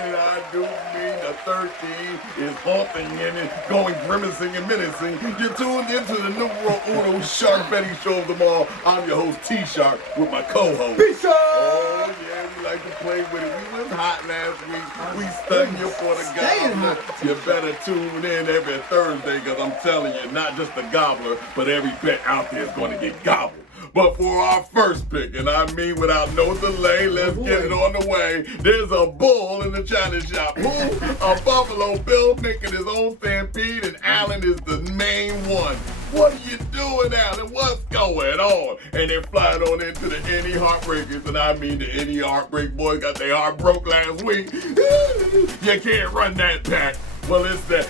and I do mean the 13 is haunting and it's going grimacing and menacing. You're tuned into the numero uno Shark Betting Show of them all. I'm your host T-Shark with my co-host. T-Shark! Oh yeah, we like to play with it. We was hot last week. We stunned you for the gobbler. You better tune in every Thursday because I'm telling you, not just the gobbler, but every bet out there is going to get gobbled. But for our first pick, and I mean without no delay, let's get it on the way. There's a bull in the china shop. Who? A Buffalo Bill making his own stampede, and Allen is the main one. What are you doing, Allen? What's going on? And they're flying on into the NE Heartbreakers, and I mean the NE Heartbreak boys got their heart broke last week. You can't run that back. Well, it's the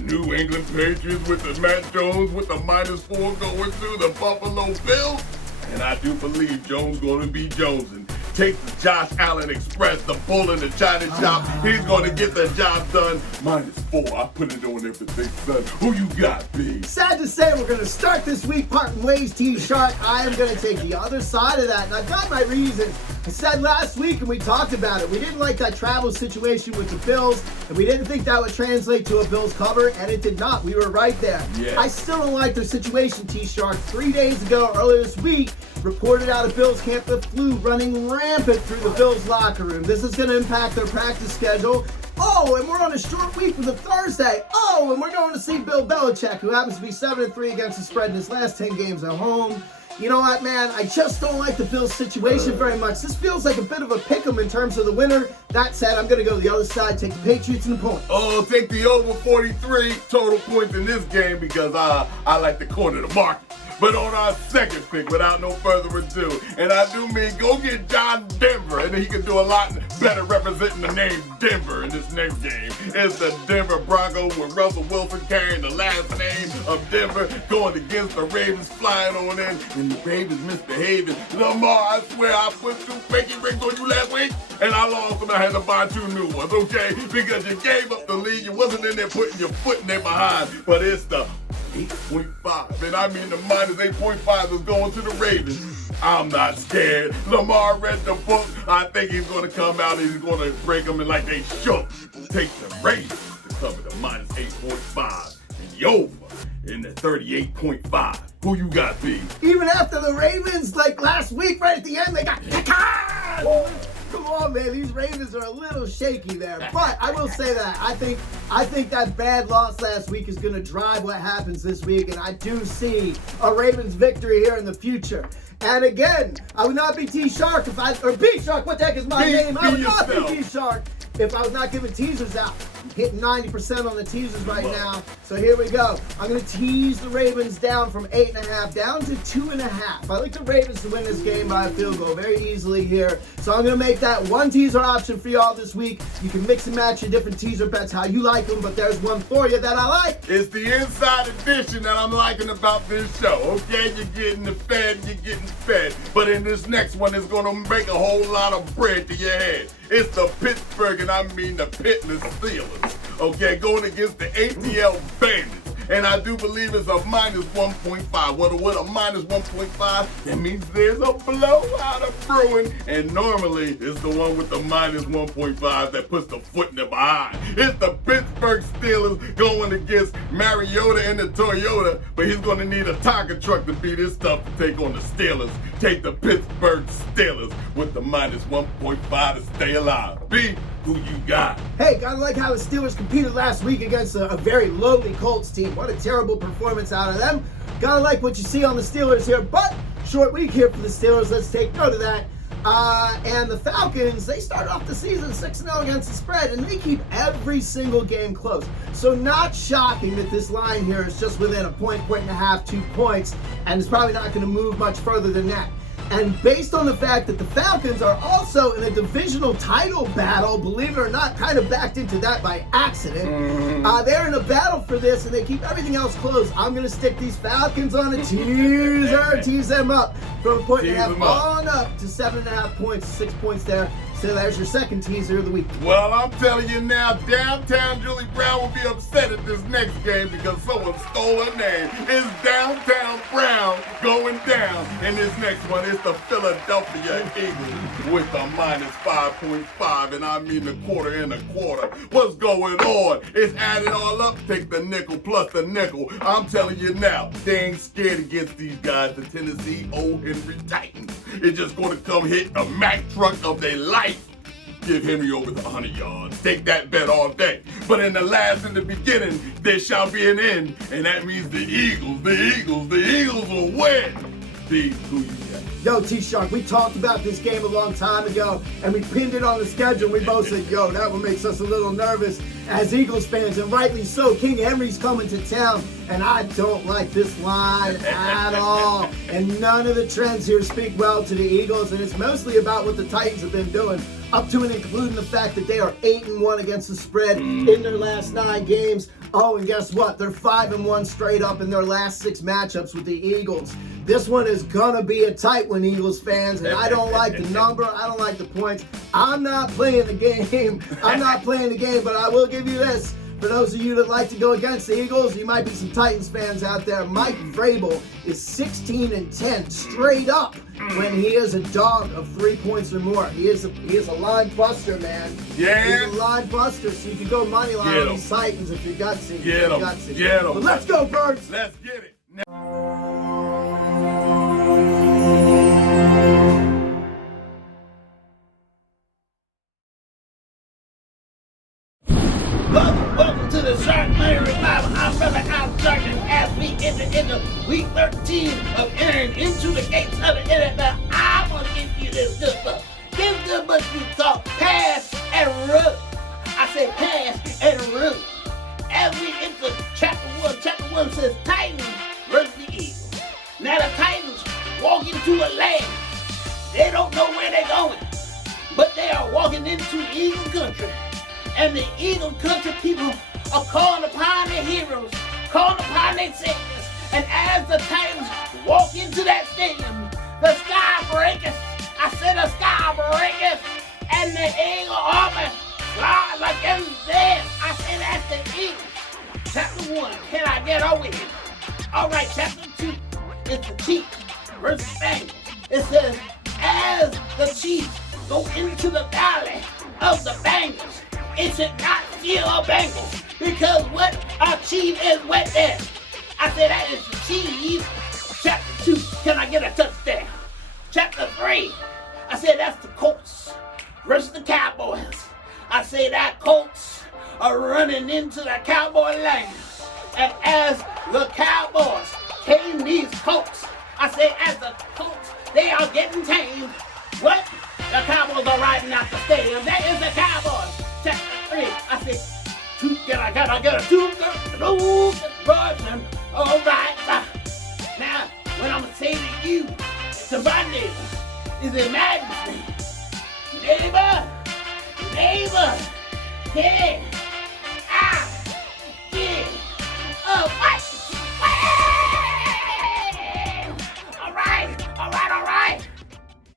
New England Patriots with the Matt Jones with the -4 going through the Buffalo Bills. And I do believe Jones going to be Jonesing. Take the Josh Allen Express, the bull in the china shop. He's going to get the job done. -4. I put it on everything, son. Who you got, B? Sad to say, we're going to start this week parting ways, T-Shark. I am going to take the other side of that, and I've got my reasons. I said last week, and we talked about it, we didn't like that travel situation with the Bills, and we didn't think that would translate to a Bills cover, and it did not. We were right there. Yeah. I still don't like their situation, T-Shark. 3 days ago, earlier this week, reported out of Bills camp the flu running rampant through the Bills locker room. This is going to impact their practice schedule. Oh, and we're on a short week with a Thursday. Oh, and we're going to see Bill Belichick, who happens to be 7-3 against the spread in his last 10 games at home. You know what, man? I just don't like the Bills' situation very much. This feels like a bit of a pick'em in terms of the winner. That said, I'm going to go to the other side, take the Patriots and the points. Oh, take the over 43 total points in this game because I like to corner the market. But on our second pick, without no further ado, and I do mean go get John Denver, and he can do a lot better representing the name Denver in this next game. It's the Denver Broncos with Russell Wilson carrying the last name of Denver, going against the Ravens flying on in, and the Ravens misbehaving. Lamar, I swear I put 2 fakey rings on you last week, and I lost them. I had to buy 2 new ones, okay? Because you gave up the lead. You wasn't in there putting your foot in there behind, but it's the 8.5, and I mean the -8.5 is going to the Ravens. I'm not scared. Lamar read the book. I think he's going to come out and he's going to break them in like they should. Take the Ravens to cover the -8.5 and the over in the 38.5. Who you got, B? Even after the Ravens, like last week, right at the end, they got Come on, man. These Ravens are a little shaky there. But I will say that I think that bad loss last week is going to drive what happens this week, and I do see a Ravens victory here in the future. And again, I would not be T-Shark or B-Shark, what the heck is my name? I would not be T-Shark if I was not giving teasers out. I'm hitting 90% on the teasers right now. So here we go. I'm going to tease the Ravens down from 8.5 down to 2.5. I like the Ravens to win this game by a field goal very easily here. So I'm going to make that one teaser option for y'all this week. You can mix and match your different teaser bets how you like them, but there's one for you that I like. It's the inside edition that I'm liking about this show, okay? You're getting fed. But in this next one, it's going to make a whole lot of bread to your head. It's the Pittsburgh, and I mean the Pitless Steelers, okay, going against the ATL Bandits. And I do believe it's a -1.5. What a -1.5, that means there's a blowout of brewing. And normally, it's the one with the -1.5 that puts the foot in the behind. It's the Pittsburgh Steelers going against Mariota in the Toyota, but he's going to need a Tonka truck to beat his stuff to take on the Steelers. Take the Pittsburgh Steelers with the -1.5 to stay alive. B, who you got? Hey, gotta like how the Steelers competed last week against a very lowly Colts team. What a terrible performance out of them. Gotta like what you see on the Steelers here, but short week here for the Steelers. Let's take note of that. And the Falcons, they started off the season 6-0 against the spread, and they keep every single game close. So not shocking that this line here is just within a point and a half, 2 points, and it's probably not going to move much further than that. And based on the fact that the Falcons are also in a divisional title battle, believe it or not, kind of backed into that by accident. They're in a battle for this, and they keep everything else closed. I'm going to stick these Falcons on a teaser, tease them up from a point and a half on up to 7.5 points, 6 points there. So there's your second teaser of the week. Well, I'm telling you now, downtown Julie Brown will be upset at this next game because someone stole her name. It's downtown Brown going down. And this next one is the Philadelphia Eagles with a minus 5.5. And I mean the quarter and a quarter. What's going on? It's added all up. Take the nickel plus the nickel. I'm telling you now, they ain't scared against these guys, the Tennessee O. Henry Titans. It's just going to come hit a Mack truck of their life. Give Henry over the 100 yards. Take that bet all day. But in the last and the beginning, there shall be an end. And that means the Eagles will win. B, who you got? Yo, T-Shark, we talked about this game a long time ago, and we pinned it on the schedule. We both said, yo, that one makes us a little nervous as Eagles fans, and rightly so. King Henry's coming to town, and I don't like this line at all. And none of the trends here speak well to the Eagles, and it's mostly about what the Titans have been doing, up to and including the fact that they are 8-1 against the spread in their last 9 games. Oh, and guess what? They're 5-1 straight up in their last 6 matchups with the Eagles. This one is gonna be a tight one, Eagles fans, and I don't like the number, I don't like the points. I'm not playing the game. But I will give you this. For those of you that like to go against the Eagles, you might be some Titans fans out there. Mike Vrabel is 16-10 straight up when he is a dog of 3 points or more. He is a line buster, man. Yeah. He's a line buster, so you can go money line on these Titans if you're gutsy. Get him. But let's go, Birds. Let's get it. Welcome to the Sharkmoney Revival. I'm Brother Al Shark, and as we enter into week 13 of entering into the gates of the NFL, I want to give you this good book. This good book we call Pass and Run. I say pass and run. As we enter chapter 1 says Titans versus the Eagles. Now the Titans walk into a land. They don't know where they're going, but they are walking into Eagle country. And the Eagle country people are calling upon their heroes, calling upon their saviors. And as the Titans walk into that stadium, the sky breakers, I said the sky breakers, and the Eagle army flies like everything. I say that's the Eagles. Chapter 1, can I get over here? All right, chapter 2, it's the Chiefs versus Bengals. It says, as the Chiefs go into the valley of the Bengals, it should not feel a Bengal, because what our chief is wet there. I said that is the Chiefs. Chapter 2, can I get a touchdown? Chapter 3, I said that's the Colts versus the Cowboys. I say that Colts are running into the Cowboy lane. And as the Cowboys tame these Colts, I say as the Colts, they are getting tamed. What? The Cowboys are riding out the stadium. That is the Cowboys. Chapter 3, I said, can I get a two-good version? All right. Now, what I'm going to say to you, to my neighbor, is it matters me. Neighbor, yeah, yeah, what? All right.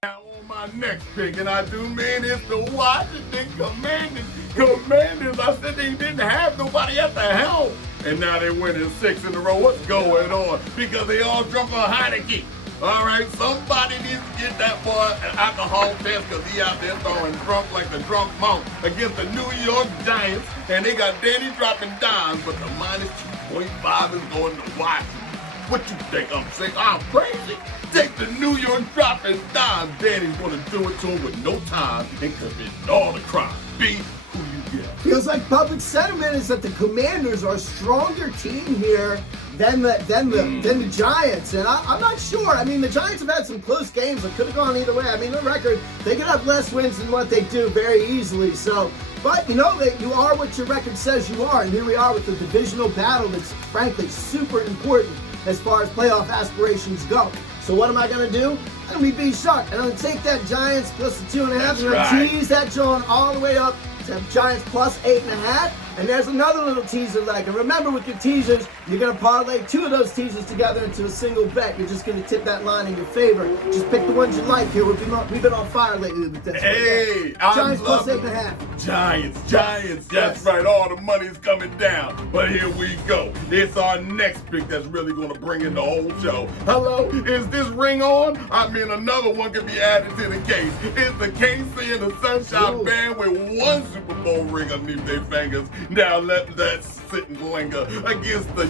Now on my next pick, and I do mean it's the Washington Commanders. I said they didn't have nobody at the helm, and now they're winning 6 in a row. What's going on? Because they all drunk on Heineken. All right, somebody needs to get that boy an alcohol test because he out there throwing drunk like the drunk monk against the New York Giants, and they got Danny dropping dimes, but the minus 2.5 is going to Washington. What you think I'm saying? I'm crazy. Take the New York dropping dimes. Danny's going to do it to him with no time and commit all the crime. B, who you get? Feels like public sentiment is that the Commanders are a stronger team here than the Giants, and I'm not sure. I mean, the Giants have had some close games that could have gone either way. I mean, the record, they could have less wins than what they do very easily. So, but you know that you are what your record says you are, and here we are with the divisional battle that's frankly super important as far as playoff aspirations go. So what am I going to do? I'm going to be B-Shark, and I'm going to take that Giants plus the 2.5, and I'm going to tease that John all the way up to Giants plus 8.5. And there's another little teaser leg. And remember, with your teasers, you're going to parlay 2 of those teasers together into a single bet. You're just going to tip that line in your favor. Just pick the ones you like here. We've been on fire lately with this. Hey, Giants plus loving 8.5. Giants. That's right. All the money's coming down. But here we go. It's our next pick that's really going to bring in the whole show. Hello, is this ring on? I mean, another one can be added to the case. It's the KC and the Sunshine Band with 1 Super Bowl ring underneath their fingers. Now let that sit and linger against the,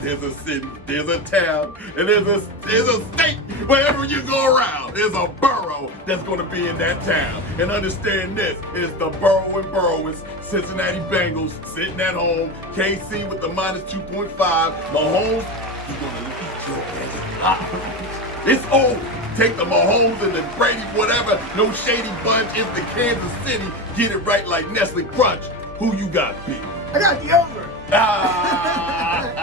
there's a city, there's a town, and there's a state. Wherever you go around, there's a borough that's going to be in that town. And understand this, it's the borough and Burrows, Cincinnati Bengals sitting at home, KC with the minus 2.5. Mahomes, he's going to eat your ass. It's over. Take the Mahomes and the Brady, whatever, no shady bunch. It's the Kansas City. Get it right like Nestle Crunch. Who you got, B? I got the over. Ah.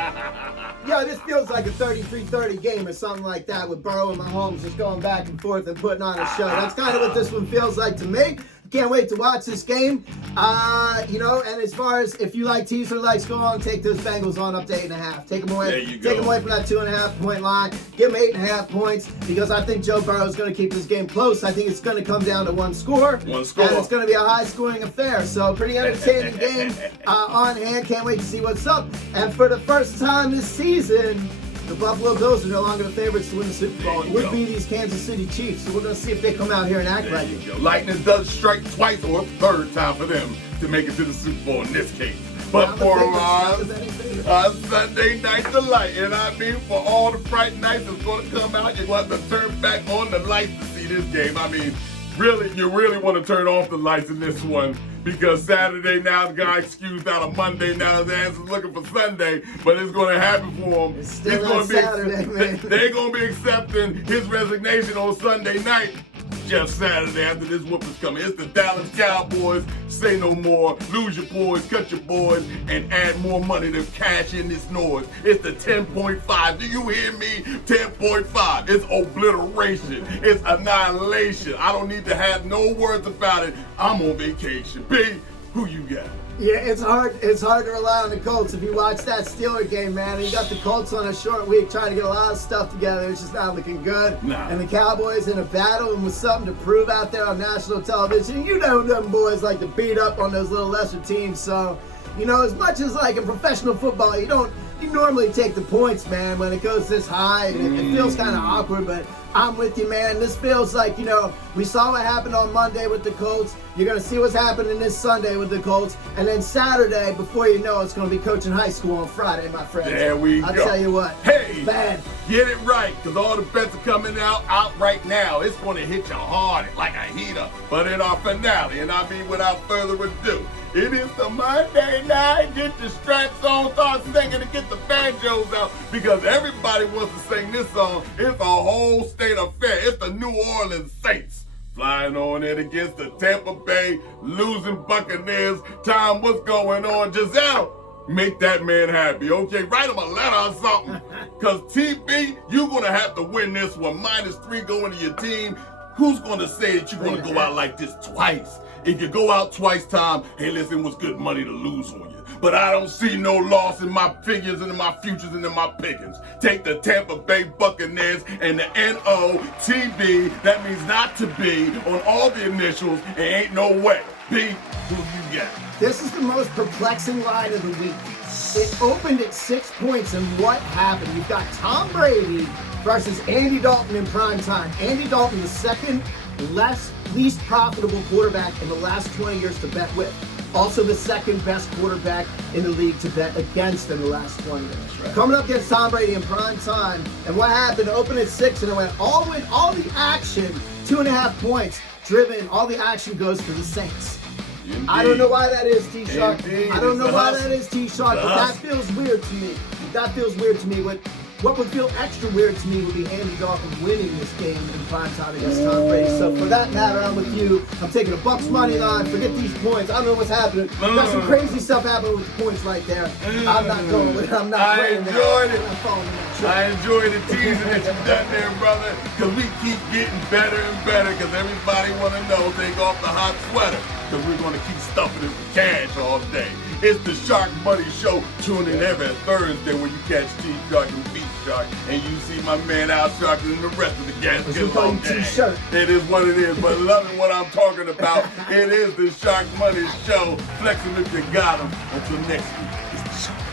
Yo, this feels like a 33-30 game or something like that with Burrow and Mahomes just going back and forth and putting on a show. That's kind of what this one feels like to me. Can't wait to watch this game. And as far as if you like teaser likes, go on, take those Bengals on up to 8.5. Take them away. There you go. Take them away from that 2.5 point line. Give them 8.5 points because I think Joe Burrow is going to keep this game close. I think it's going to come down to one score. And it's going to be a high-scoring affair. So pretty entertaining game on hand. Can't wait to see what's up. And for the first time this season, the Buffalo Bills are no longer the favorites to win the Super Bowl. It would be these Kansas City Chiefs. So we're going to see if they come out here and act like it. Lightning does strike twice or a third time for them to make it to the Super Bowl in this case. But for our Sunday night delight, and I mean for all the Friday nights that's going to come out, you're going to have to turn back on the lights to see this game. I mean, really, you really want to turn off the lights in this one. Because Saturday now, the guy excused out of Monday, now his ass is looking for Sunday, but it's going to happen for him. It's still on Saturday, man. They're going to be accepting his resignation on Sunday night. Just Saturday after this whoop is coming. It's the Dallas Cowboys. Say no more. Lose your boys, cut your boys, and add more money to cash in this noise. It's the 10.5. Do you hear me? 10.5. It's obliteration. It's annihilation. I don't need to have no words about it. I'm on vacation. B, who you got? Yeah, it's hard to rely on the Colts if you watch that Steeler game, man. You got the Colts on a short week trying to get a lot of stuff together. It's just not looking good. Nah. And the Cowboys in a battle and with something to prove out there on national television. You know them boys like to beat up on those little lesser teams. So, as much as like in professional football, you normally take the points, man, when it goes this high. And it feels kind of awkward, but I'm with you, man. This feels like, we saw what happened on Monday with the Colts. You're going to see what's happening this Sunday with the Colts. And then Saturday, before you know, it's going to be coaching high school on Friday, my friends. There we go. I'll tell you what. Hey, bad. Get it right, because all the bets are coming out right now. It's going to hit you hard like a heater. But in our finale, and I mean without further ado, it is the Monday night. Get your straps on, start singing, and get the banjos out, because everybody wants to sing this song. It's a whole state affair. It's the New Orleans Saints flying on in against the Tampa Bay losing Buccaneers. Tom, what's going on? Giselle, make that man happy, okay? Write him a letter or something. Because TB, you're going to have to win this one. -3 going to your team. Who's going to say that you're going to go out like this twice? If you go out twice, Tom, hey, listen, it was good money to lose on you. But I don't see no loss in my figures and in my futures and in my pickings. Take the Tampa Bay Buccaneers and the NOTB, that means not to be, on all the initials, and ain't no way. B, who you got? This is the most perplexing line of the week. It opened at 6 points, and what happened? You've got Tom Brady versus Andy Dalton in prime time. Andy Dalton, the second least profitable quarterback in the last 20 years to bet with. Also the second best quarterback in the league to bet against in the last 20 years. Right. Coming up against Tom Brady in prime time. And what happened? It opened at 6 and it went all the way, all the action, 2.5 points driven. All the action goes to the Saints. Indeed. I don't know why that is, T-Shark. I don't know why hustle. that is, T-Shark, but that feels weird to me. That feels weird to me. What would feel extra weird to me would be Andy Dalton winning this game in prime time against Tom Brady. So for that matter, I'm with you. I'm taking a Bucs money line. Forget these points. I don't know what's happening. Got some crazy stuff happening with the points right there. I'm not going with it. I'm not I playing enjoyed that. it. I enjoyed the teasing that you've done there, brother, because we keep getting better and better, because everybody want to know, take off the hot sweater. because we're going to keep stuffing it with cash all day. It's the Shark Money Show. Tune in every Thursday when you catch T-Shark and B-Shark, and you see my man Al Shark and the rest of the gas. We call him T-Shirt. It is what it is, but loving what I'm talking about. It is the Shark Money Show. Flex them if you got them. Until next week, it's the Shark.